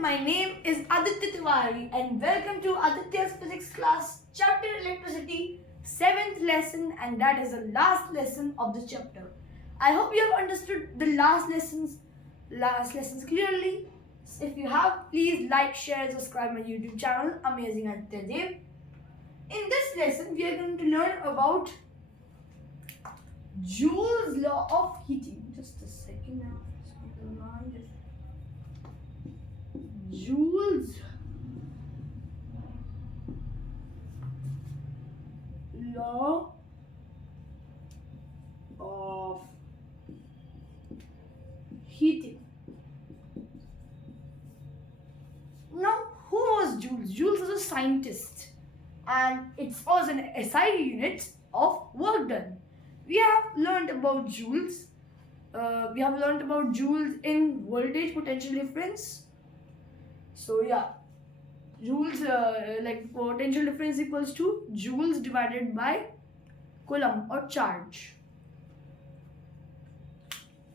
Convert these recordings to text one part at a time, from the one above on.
my name is Aditya Tiwari and welcome to Aditya's Physics class, chapter electricity, 7th lesson, and that is the last lesson of the chapter. I hope you have understood the last lessons clearly. If you have, please like, share, and subscribe my YouTube channel, Amazing Aditya Dev. In this lesson, we are going to learn about Joule's law of heating. Just a second now. Joule's law of heating. Now, who was Joules? Joules was a scientist, and it was an SI unit of work done. We have learned about Joules. We have learned about Joules in voltage potential difference. So yeah, Joules like potential difference equals to Joules divided by Coulomb or charge.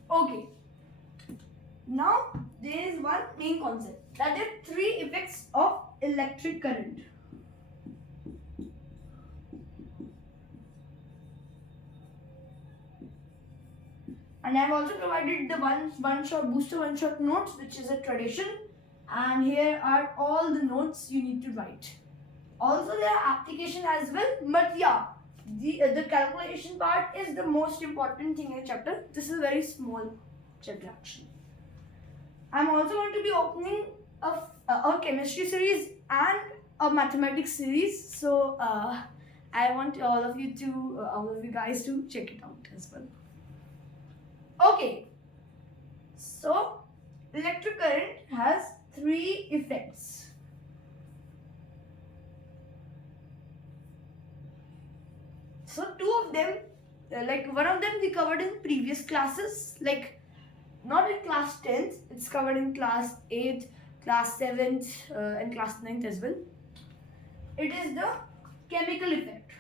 Okay. Now there is one main concept, that there are three effects of electric current. And I have also provided the one-shot booster, one-shot notes, which is a tradition. And here are all the notes you need to write. Also, there are application as well. But yeah, the calculation part is the most important thing in the chapter. This is a very small chapter actually. I'm also going to be opening a chemistry series and a mathematics series. So I want all of you guys to check it out as well. Okay, so electric current has three effects. So two of them, like one of them we covered in previous classes, like not in class 10th, it's covered in class 8th, class 7th and class 9th as well. It is the chemical effect.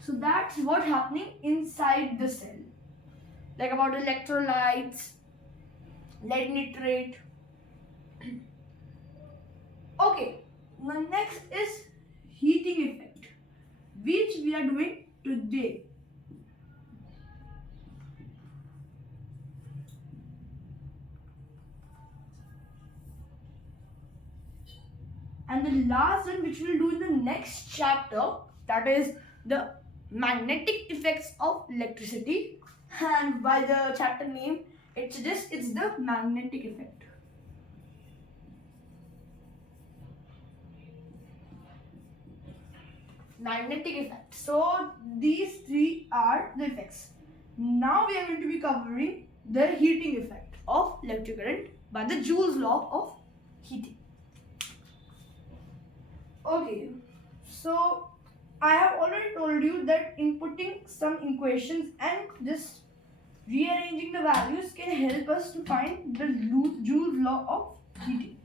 So that's what happening inside the cell. Like about electrolytes, lead nitrate. Okay, the next is heating effect, which we are doing today. And the last one, which we'll do in the next chapter, that is the magnetic effects of electricity. And by the chapter name, it suggests it's the magnetic effect. Magnetic effect. So these three are the effects. Now we are going to be covering the heating effect of electric current by the Joule's law of heating. Okay, so I have already told you that inputting some equations and just rearranging the values can help us to find the Joule's law of heating.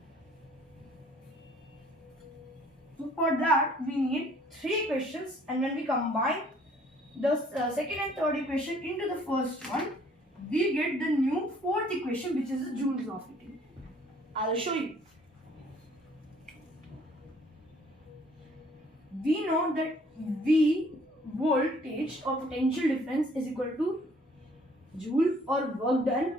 So for that we need three equations, and when we combine the second and third equation into the first one, we get the new fourth equation, which is the Joule's law of heating. I will show you. We know that V, voltage or potential difference, is equal to Joule or work done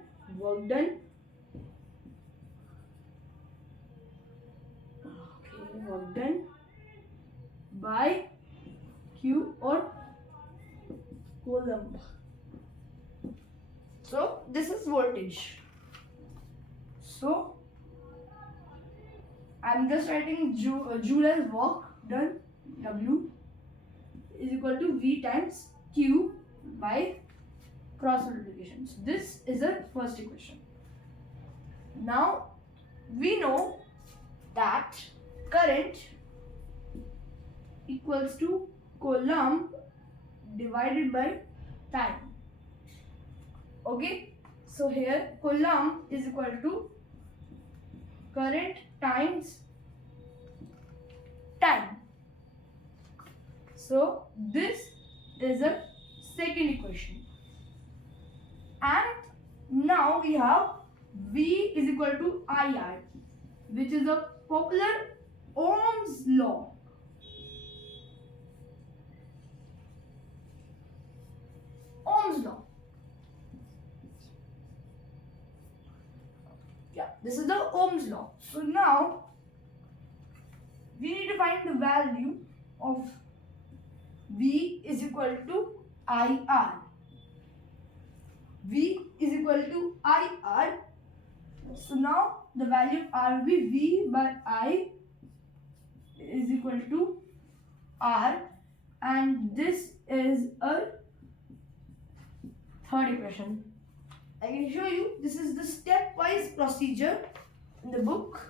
by Q or Coulomb. So this is voltage. So I'm just writing Joule as work done, W is equal to V times Q by cross multiplication. So this is the first equation. Now we know that current equals to Coulomb divided by time. Okay, so here Coulomb is equal to current times time. So this is a second equation. And now we have V is equal to IR, which is a popular Ohm's law. Ohm's law. Yeah, this is the Ohm's law. So now we need to find the value of V is equal to IR. V is equal to IR. So now the value of R will be V by I is equal to R, and this is a third equation. I can show you, this is the stepwise procedure in the book.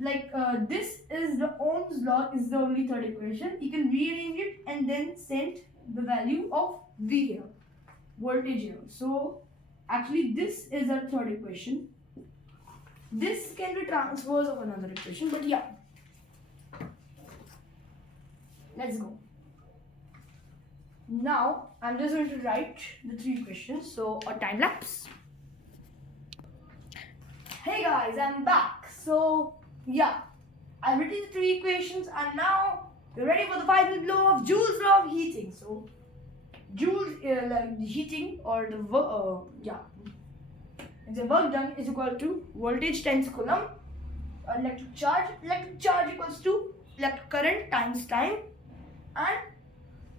Like this is the Ohm's law is the only third equation. You can rearrange it and then send the value of V here, voltage here. So actually this is a third equation. This can be transpose of another equation, but yeah. Let's go. Now I'm just going to write the three equations. So a time lapse. Hey guys, I'm back. So yeah, I've written the three equations and now we're ready for the final law of Joule's law of heating. So Joule like the heating or the the work done is equal to voltage times coulomb. Electric charge equals to electric current times time, and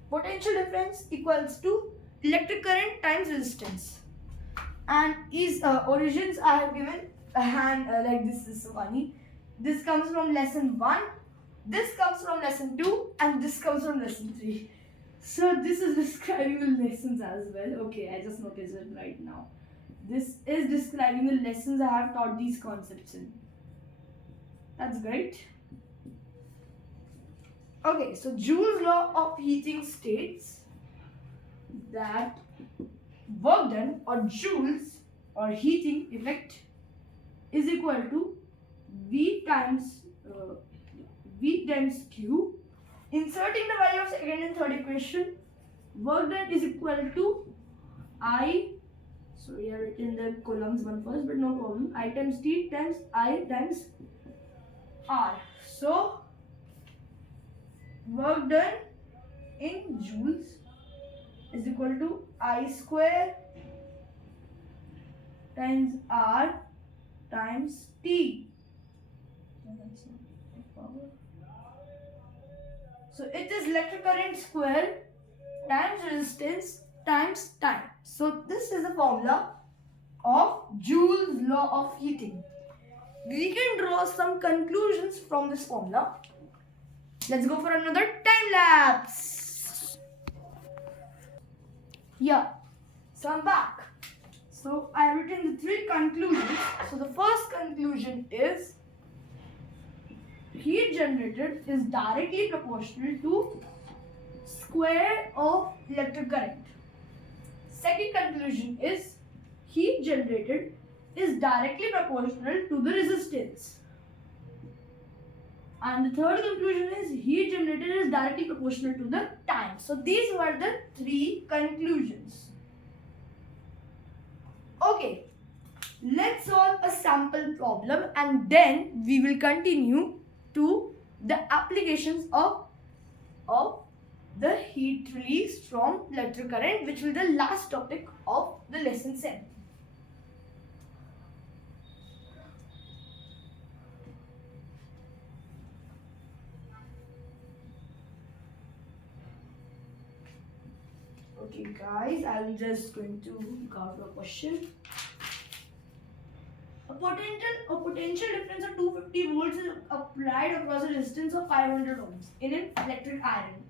potential difference equals to electric current times resistance. And these origins I have given and like this is so funny. This comes from lesson 1, this comes from lesson 2, and this comes from lesson 3. So this is describing the lessons as well. Okay, I just noticed it right now. This is describing the lessons I have taught these concepts in. That's great. Okay, so Joule's law of heating states that work done or joules or heating effect is equal to V times Q. Inserting the value of second and third equation, work done is equal to I. So we have written the coulombs one first, but no problem. I times T times I times R. So work done in joules is equal to I square times R times T. So it is electric current square times resistance times time. So this is the formula of Joule's law of heating. We can draw some conclusions from this formula. Let's go for another time lapse. Yeah, so I'm back. So I have written the three conclusions. So the first conclusion is heat generated is directly proportional to square of electric current. Second conclusion is heat generated is directly proportional to the resistance. And the third conclusion is heat generated is directly proportional to the time. So these were the three conclusions. Okay, let's solve a sample problem and then we will continue to the applications of the heat release from electric current, which will be the last topic of the lesson 7. Okay guys, I'm just going to go out a question. A potential difference of 250 volts is applied across a resistance of 500 ohms in an electric iron.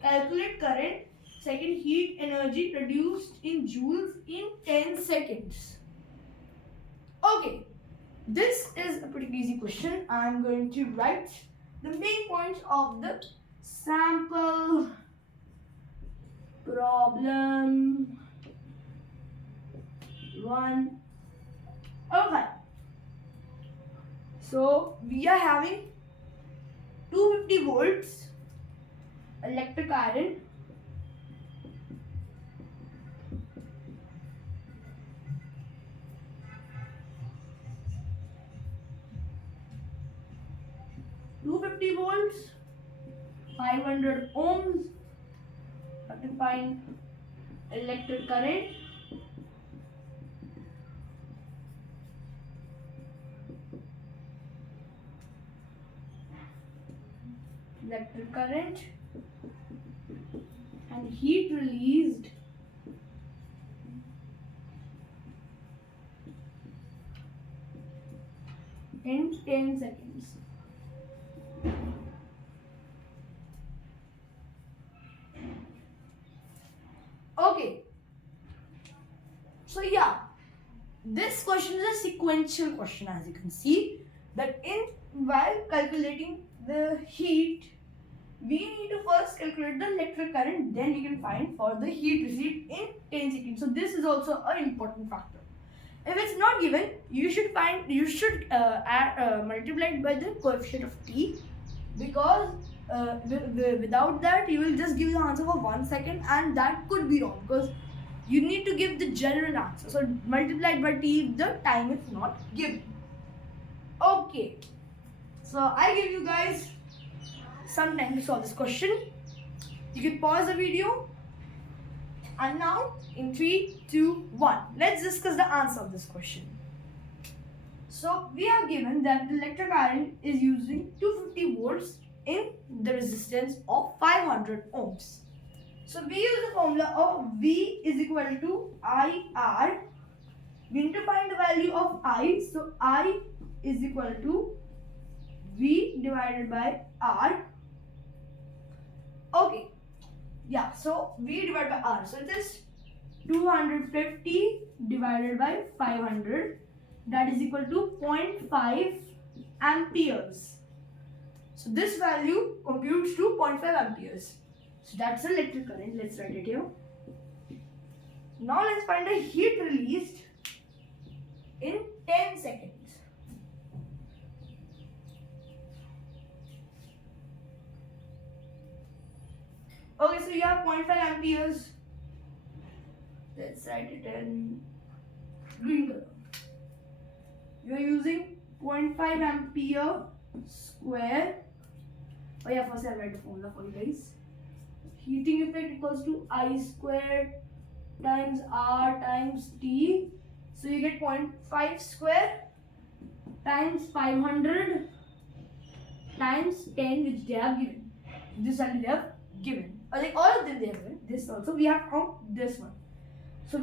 Calculate current, second heat energy produced in joules in 10 seconds. Okay, this is a pretty easy question. I'm going to write the main points of the sample problem 1. Okay. So we are having 250 volts electric iron 250 volts, 500 ohms. Have to find electric current. Electric current and heat released in 10 seconds. Okay. So yeah, this question is a sequential question, as you can see that while calculating the heat, we need to first calculate the electric current, then we can find for the heat received in 10 seconds. So this is also an important factor. If it's not given, you should multiply it by the coefficient of t, because without that you will just give the answer for 1 second, and that could be wrong because you need to give the general answer. So multiply it by t if the time is not given. Okay, so I give you guys some time to solve this question. You can pause the video. And now in 3, 2, 1, let's discuss the answer of this question. So we have given that the electric current is using 250 volts in the resistance of 500 ohms. So we use the formula of V is equal to IR. We need to find the value of I. So I is equal to V divided by R. Okay. Yeah, so V divided by R. So it is 250 divided by 500. That is equal to 0.5 amperes. So this value computes to 0.5 amperes. So that's the electric current. Let's write it here. Now let's find the heat released in 10 seconds. Okay, so you have 0.5 amperes. Let's write it in green color. You are using 0.5 ampere square. Oh yeah, first I'll write the formula for you guys. Heating effect equals to I squared times R times T. So you get 0.5 square times 500 times 10, which they have given. This value they have given. Like all of them they have given. This also we have found this one. So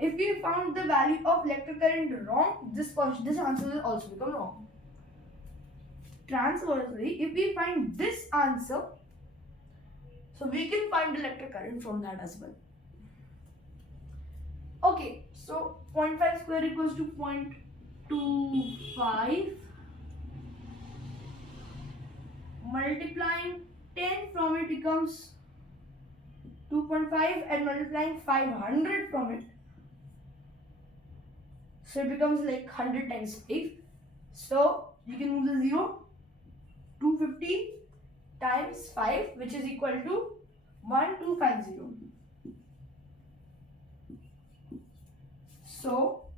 if we found the value of electric current wrong, this answer will also become wrong. Transversely, if we find this answer, so we can find the electric current from that as well. Okay, so 0.5 square equals to 0.25. Multiplying 10 from it becomes 2.5, and multiplying 500 from it, so it becomes like 100 times 5. So you can move the 0. 250 times 5, which is equal to 1250. So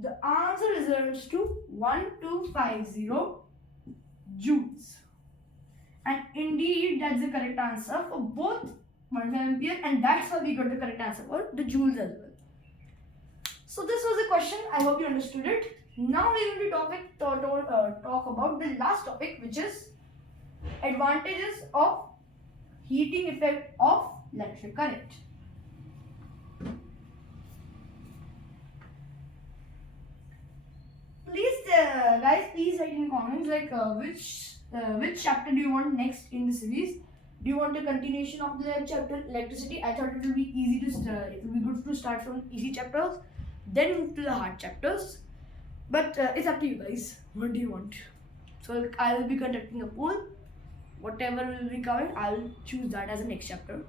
the answer results to 1250 joules. And indeed, that's the correct answer for both 1 ampere, and that's how we got the correct answer for the joules as well. So this was the question. I hope you understood it. Now we will talk about the last topic, which is advantages of heating effect of electric current. Please guys, please write in comments like which chapter do you want next in the series. Do you want a continuation of the chapter electricity? I thought it will be easy to it will be good to start from easy chapters, then move to the hard chapters. But it's up to you guys. What do you want? So I will be conducting a poll. Whatever will be covered, I'll choose that as the next chapter.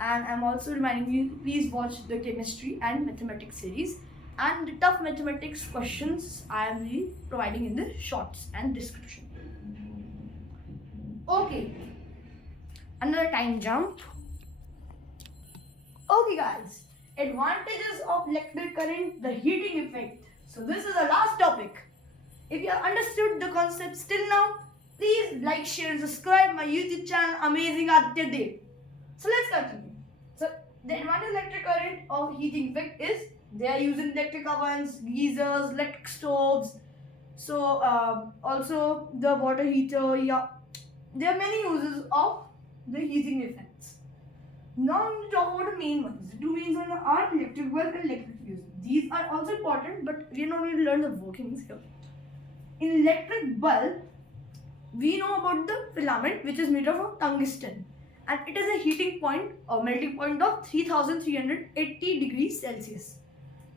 And I'm also reminding you, please watch the chemistry and mathematics series. And the tough mathematics questions I will be providing in the shorts and description. Okay. Another time jump. Okay guys, advantages of electric current, the heating effect. So this is the last topic. If you have understood the concept still now, Please like, share, and subscribe my YouTube channel, Amazing Aditya Dev. So let's continue. So the advantage electric current of heating effect is they are using electric ovens, geysers, electric stoves. So also the water heater. Yeah, there are many uses of the heating effects. Now we talk about the main ones. The two main ones are electric bulb and electric fuse. These are also important, but we are not going to learn the workings here. In electric bulb, we know about the filament, which is made of tungsten, and it is a heating point or melting point of 3380 degrees Celsius.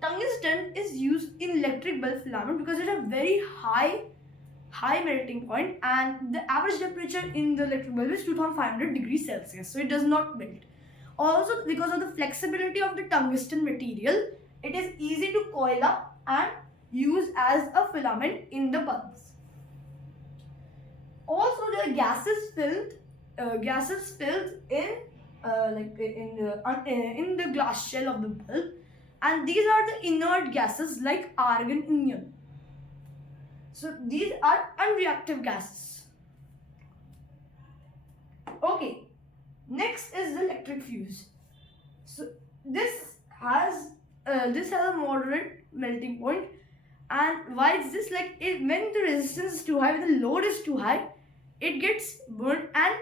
Tungsten is used in electric bulb filament because it has a very high melting point, and the average temperature in the electric bulb is 2500 degrees Celsius, so it does not melt. Also, because of the flexibility of the tungsten material, it is easy to coil up and use as a filament in the bulbs. Also, there are gases filled in the glass shell of the bulb, and these are the inert gases like argon and neon. So these are unreactive gases. Okay, next is the electric fuse. So this has a moderate melting point, and why is this? Like when the resistance is too high, when the load is too high, it gets burned and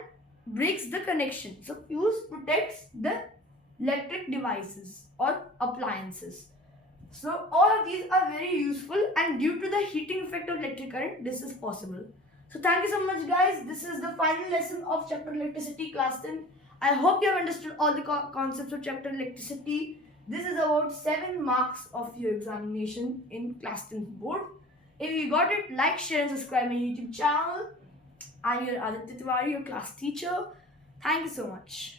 breaks the connection. So fuse protects the electric devices or appliances. So all of these are very useful, and due to the heating effect of electric current, this is possible. So thank you so much, guys. This is the final lesson of chapter electricity, class 10. I hope you have understood all the concepts of chapter electricity. This is about 7 marks of your examination in class 10 board. If you got it, like, share, and subscribe my YouTube channel. I'm your Aditya Tiwari, your class teacher. Thank you so much.